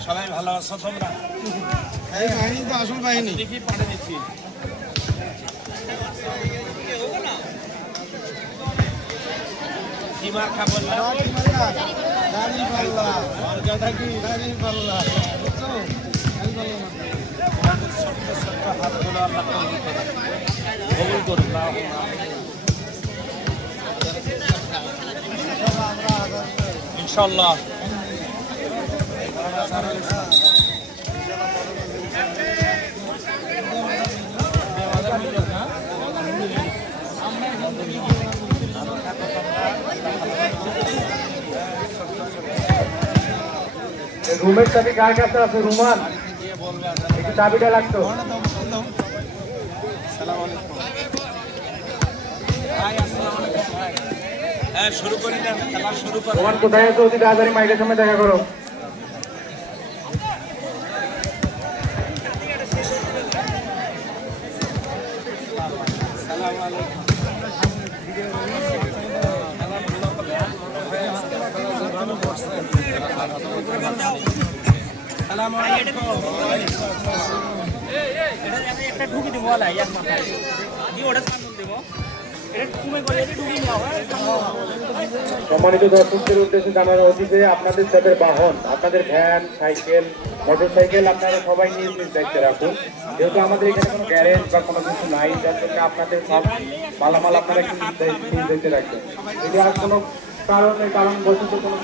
সবাই। ভালো আছো তোমরা? এই বাহিনী তো আসল বাহিনী। দেখি পাঠিয়ে দিচ্ছি। কি মার ইনশাল্লাহ রুমের চাবি কার কাছে আছে রুমান? একটু চাবিটা লাগতো। শুরু করি না খেলা শুরু করি। রুমান কোথায় আছে? অতি তাড়াতাড়ি মাইকের সামনে দেখা করো। সালাম একটা ঢুকি দিব ওটা এটা ঢুকি নাও সম্মানিত দর্শকদের উদ্দেশ্যে জানানো হচ্ছে যে আপনাদের যাদের বাহন, আপনাদের ভ্যান, সাইকেল মোটর সাইকেল আপনারা সবাই নিজ নিজ দায়িত্বে রাখুন। যেহেতু আমাদের এখানে কোনো গ্যারেজ বা কোনো কিছু নাই, যার জন্য আপনাদের সব মালামাল আপনারা একটু নিজ দায়িত্বে রাখবেন। যদি আর কোনো কারণে কারণ বসত কোনো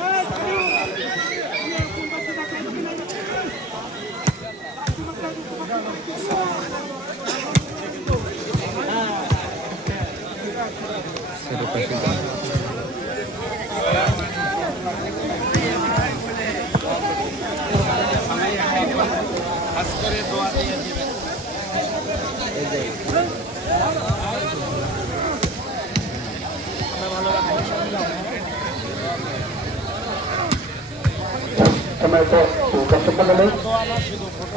খাস করে দোয়া দিয়ে দিবেন।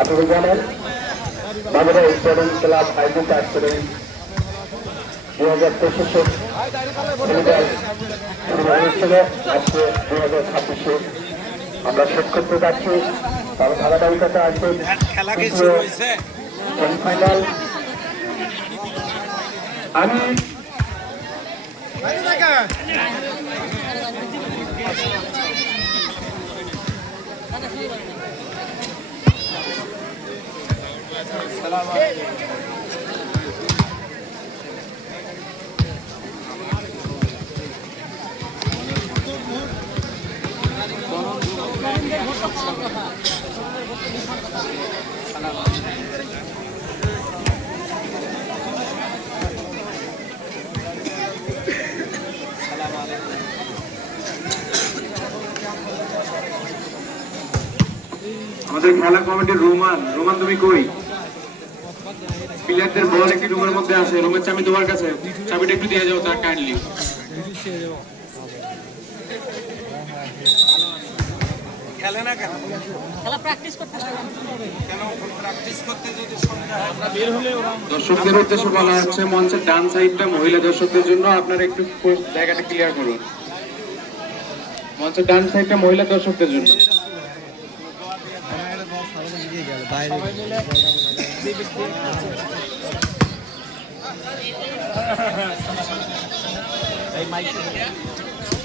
আপনারা জানেন বাংলা স্টুডেন্ট ক্লাব আয়োজিত আসছিলেন দু হাজার পঁচিশে অনুষ্ঠানে আজকে দু হাজার ছাব্বিশে আমরা শেষ করতে যাচ্ছি। তার ধারাবাহিকতা হয়েছে? সেমিফাইনাল। আমি আমাদের খেলা কমিটির রোমান রোমান তুমি কই? প্লেয়ারদের বল একটি রুমের মধ্যে আসে, রুমের চাবি তোমার কাছে? চাবিটা একটু দিয়ে যাও তার কাইন্ডলি খেলে না কেন? খেলা প্র্যাকটিস করতে কেন প্র্যাকটিস করতে যদি দর্শকদের উদ্দেশ্যে বলা হচ্ছে মঞ্চের ডান সাইডটা মহিলা দর্শকদের জন্য আপনারা একটু জায়গাটা ক্লিয়ার করুন। মঞ্চের ডান সাইডটা মহিলা দর্শকদের জন্য। এই মাইক